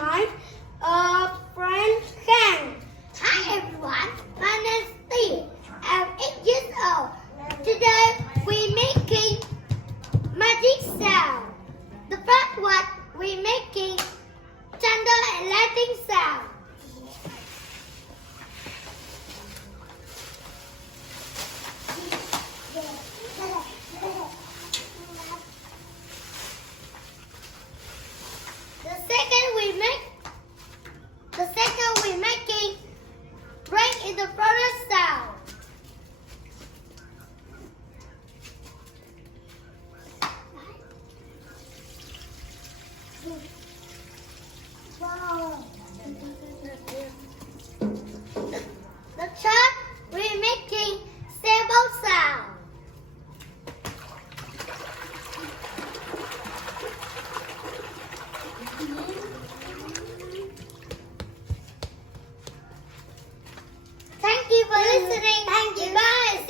my friend Khang. Hi everyone, my name is Steve. I'm 8 years old. Today we making magic sound. The first one we making thunder and lightning sound. The second we making rain in the forest sound. Wow. The third we making stable sound. Thank you for listening. Thank you. Bye.